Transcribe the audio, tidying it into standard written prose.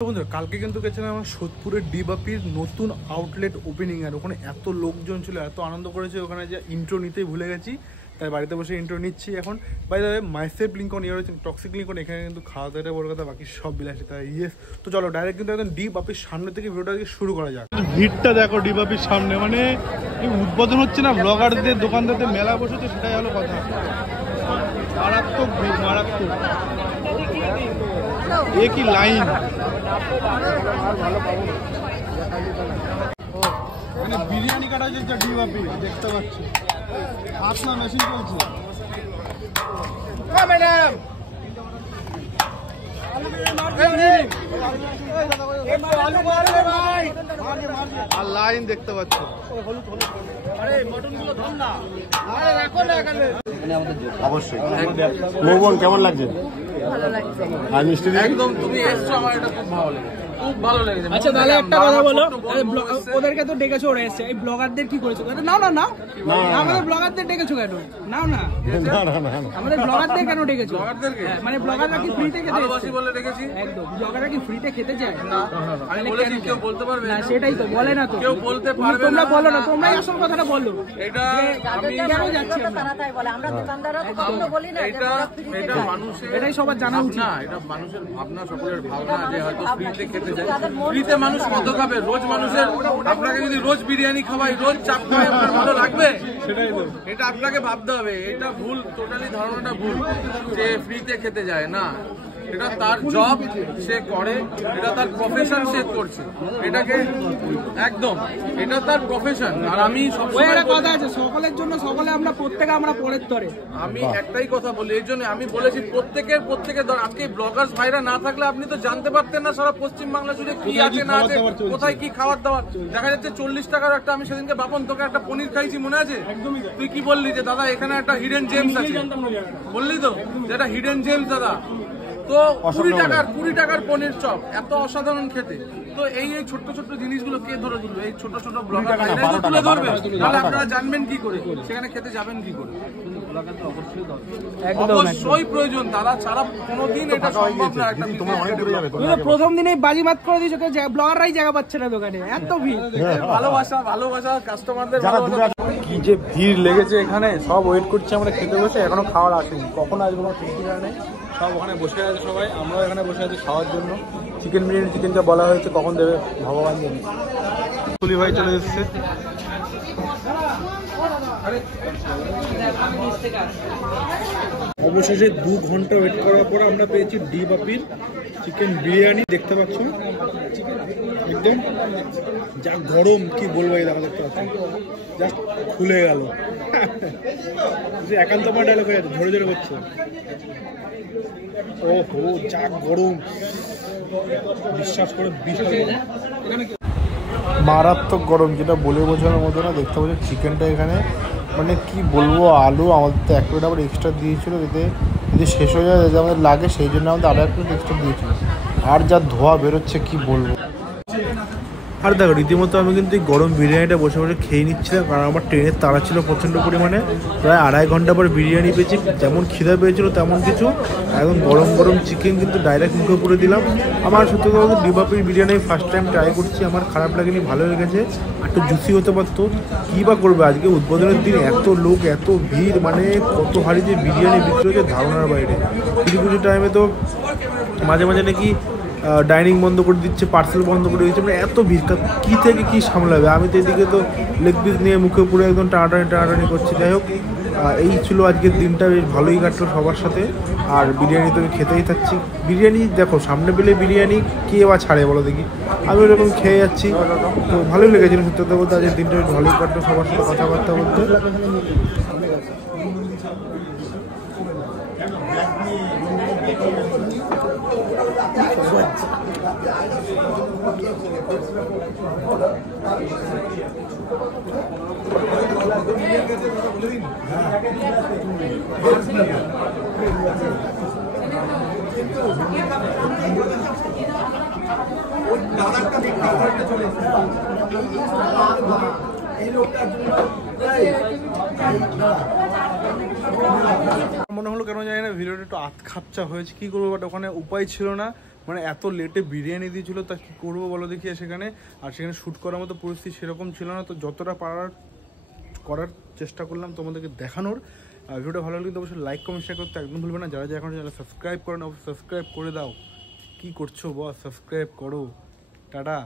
বন্ধুরা কালকে কিন্তু গেছিলাম আমার সোদপুরের ডিবাপির নতুন আউটলেট ওপেনিং আর ওখানে এত লোকজন ছিল, এত আনন্দ করেছে, ওখানে যে ইন্ট্রো নিতেই ভুলে গেছি, তাই বাড়িতে বসে ইন্ট্রো নিচ্ছি এখন। By the way myself Lincoln ইয়ার হচ্ছে টক্সিক লিংকন, এখানে কিন্তু খাওয়া দাওয়াটা বড় কথা, বাকি সব বিলাসিতা। ইয়েস, তো চলো ডাইরেক্ট কিন্তু একদম ডিবাপির সামনে থেকে ভিডিওটা শুরু করা যাক। ভিড়টা দেখো ডিবাপির সামনে, মানে উদ্বোধন হচ্ছে না, ব্লগারদের দোকানদারদের মেলা বসেছে, সেটাই হলো কথা। মারাত্মক ভিড়, মারাত্মক। এ কি লাইন, মানে বিরিয়ানি কাটা যাচ্ছে ডিবাপি, দেখতে পাচ্ছি হাত না মেশিন চলছে। আর লাইন দেখতে পাচ্ছি। অবশ্যই মৌবন কেমন লাগছে? ভালো লাগছে আর মিষ্টি একদম তুমি এসছো, আমার এটা খুব ভালো লেগেছে, খুব ভালো লেগেছে। আচ্ছা তাহলে একটা কথা বলো, ওদেরকে তো ডেকেছো, ওরা এসছে, এই ব্লগারদের কি করেছো? নাও না নাও, আমাদের ব্লগারদের ডেকেছো কেন? নাও না, আমাদের ব্লগারদের কেন ডেকেছো? মানে ব্লগাররা কি ফ্রিতে খেতে ভালোবাসি বলে রেখেছি? একদম, ব্লগাররা কি ফ্রিতে খেতে চায়? না, আমি বলেছি কেউ বলতে পারবে না, সেটাই তো বলে না তো, কেউ বলতে পারবে তোমরা না। বলো না, তোমরাই আসল কথাটা বলো। এটা আমি কেন যাচ্ছি তারা তাই বলে, আমরা দোকানদাররা তো কখনো বলি না যে এটা ওরা ফ্রিতে এটা খায়। মানুষের এটাই সবার জানা উচিত। না, এটা মানুষের ভাবনা, সকলের ভাবনা যে হয়তো ফ্রিতে খেতে যায়। ফ্রিতে মানুষ কত খাবে? রোজ মানুষের, আপনাকে যদি রোজ বিরিয়ানি খাওয়াই, রোজ চাপ খাওয়াই, আপনার ভালো লাগবে? সেটাই তো, এটা আপনাকে ভাবতে হবে। এটা ভুল, টোটালি ধারণাটা ভুল যে ফ্রিতে খেতে যায় না। এটা তার জব, সে করে, এটা তার প্রফেশন, সে করছে এটাকে, একদম এটা তার প্রফেশন। আর আমি সবসময় কথা আছে, সকলের জন্য সকলে, আমরা প্রত্যেকে আমরা পরের তরে। আমি একটাই কথা বলি, এই জন্য আমি বলেছি প্রত্যেকের আজকে ব্লগার্স ভাইরা না থাকলে আপনি তো জানতে পারতেন না সারা পশ্চিম বাংলা জুড়ে কি আছে না আছে, কোথায় কি খাবার দাবার। দেখা যাচ্ছে 40 টাকার একটা, আমি সেদিনকে বাপন তোকে একটা পনির খাইছি, মনে আছে? তুই কি বললি যে দাদা এখানে একটা হিডেন জেমস আছে, বললি তো যেটা হিডেন জেমস দাদা। তো 20 টাকার পনির চপ, এত অসাধারণ খেতে। তো এই ছোট্ট ছোট্ট জিনিসগুলো কে ধরে তুলবে? এই ছোট ছোট ব্লগার ভাইরাই তো তুলে ধরবে। তাহলে আপনারা জানবেন কি করে, সেখানে খেতে যাবেন কি করে? অবশ্যই প্রয়োজন, তারা ছাড়া কোনোদিন এটা সম্ভব না। একটা প্রথম দিনে বাজিমাত করে দিয়েছো, ব্লগাররাই জায়গা পাচ্ছে না দোকানে, এত ভিড়। ভালোবাসা কাস্টমারদের ভালোবাসা। কি যে ভিড় লেগেছে এখানে, সব ওয়েট করছি আমরা খেতে বসে, এখনো খাওয়ার আসেনি, কখন আসবো কোনো ঠিক ঠিকানা নেই। সব ওখানে বসে আছে সবাই, আমরাও এখানে বসে আছি খাওয়ার জন্য। চিকেন বিরিয়ানি, চিকেনটা বলা হয়েছে, কখন দেবে ভগবান জানে। কুলি ভাই চলে এসছে। অবশেষে 2 ঘন্টা ওয়েট করার পর আমরা পেয়েছি ডিবাপির চিকেন বিরিয়ানি। দেখতে পাচ্ছ একদম যা গরম, কি বলবো, এই দেখা দেখতে পাচ্ছ, জাস্ট খুলে গেল। একান্ত আমার ডায়লগ হয়ে যাচ্ছে, ঝরে ঝরে করছে। ও হো, যা গরম, বিশ্বাস করে বিশাল মারাত্মক গরম, যেটা বলে বোঝানোর মতো না। দেখতে পাচ্ছি চিকেনটা এখানে, মানে কি বলবো, আলু আমাদের তো 1 প্লেট আবার এক্সট্রা দিয়েছিল, যদি শেষ হয়ে যায়, যদি আমাদের লাগে, সেই জন্য আমাদের আরও 1 প্লেট এক্সট্রা দিয়েছিল। আর যা ধোয়া বেরোচ্ছে কি বলবো। আর দেখো রীতিমতো আমি কিন্তু এই গরম বিরিয়ানিটা বসে বসে খেয়ে নিচ্ছিলাম, কারণ আমার ট্রেনের তাড়া ছিল প্রচণ্ড পরিমাণে। প্রায় 2.5 ঘন্টা পর বিরিয়ানি পেয়েছি, যেমন খিদা পেয়েছিল তেমন কিছু। একদম গরম গরম চিকেন কিন্তু ডাইরেক্ট মুখে পুরে দিলাম। আমার সত্যি কথা ডিবাপির বিরিয়ানি ফার্স্ট টাইম ট্রাই করছি, আমার খারাপ লাগেনি, ভালো লেগেছে। একটু জুসি হতে পারতো, কী বা করবে, আজকে উদ্বোধনের দিন এত লোক, এত ভিড়, মানে কত হাড়ি যে বিরিয়ানি বিক্রি হচ্ছে ধারণার বাইরে। কিছু কিছু টাইমে তো মাঝে মাঝে নাকি ডাইনিং বন্ধ করে দিচ্ছে, পার্সেল বন্ধ করে দিচ্ছে, মানে এত ভিড়, কী থেকে কী সামলাবে। আমি তো এদিকে তো লেগ পিস নিয়ে মুখে পুরো একদম টানাটানি করছি। যাই হোক, এই ছিল আজকের দিনটা, বেশ ভালোই কাটলো সবার সাথে। আর বিরিয়ানি তো আমি খেতেই থাকছি। বিরিয়ানি দেখো সামনে পেলে বিরিয়ানি কে বা ছাড়ে বলো দেখি, আমি ওরকম খেয়ে যাচ্ছি। তো ভালোই লেগেছিল সত্যি কথা বলতে, আজকের দিনটা বেশ ভালোই কাটলো সবার সাথে কথাবার্তা বলতে। মনে হলো কেন জানি না ভিডিওটা একটু আধখাপচা হয়েছে, কি করবো, বাট ওখানে উপায় ছিল না। মানে এত লেটে বিরিয়ানি দিয়েছিল, তা কী করবো বলো দেখি সেখানে। আর সেখানে শ্যুট করার মতো পরিস্থিতি সেরকম ছিল না, তো যতটা করার চেষ্টা করলাম তোমাদেরকে দেখানোর। ভিডিওটা ভালো লাগলে তো অবশ্যই লাইক কমেন্ট শেয়ার করতে একদম ভুলবে না। যারা এখন চ্যানেল সাবস্ক্রাইব করেন অবশ্যই সাবস্ক্রাইব করে দাও। কি করছো বস, সাবস্ক্রাইব করো। টাটা।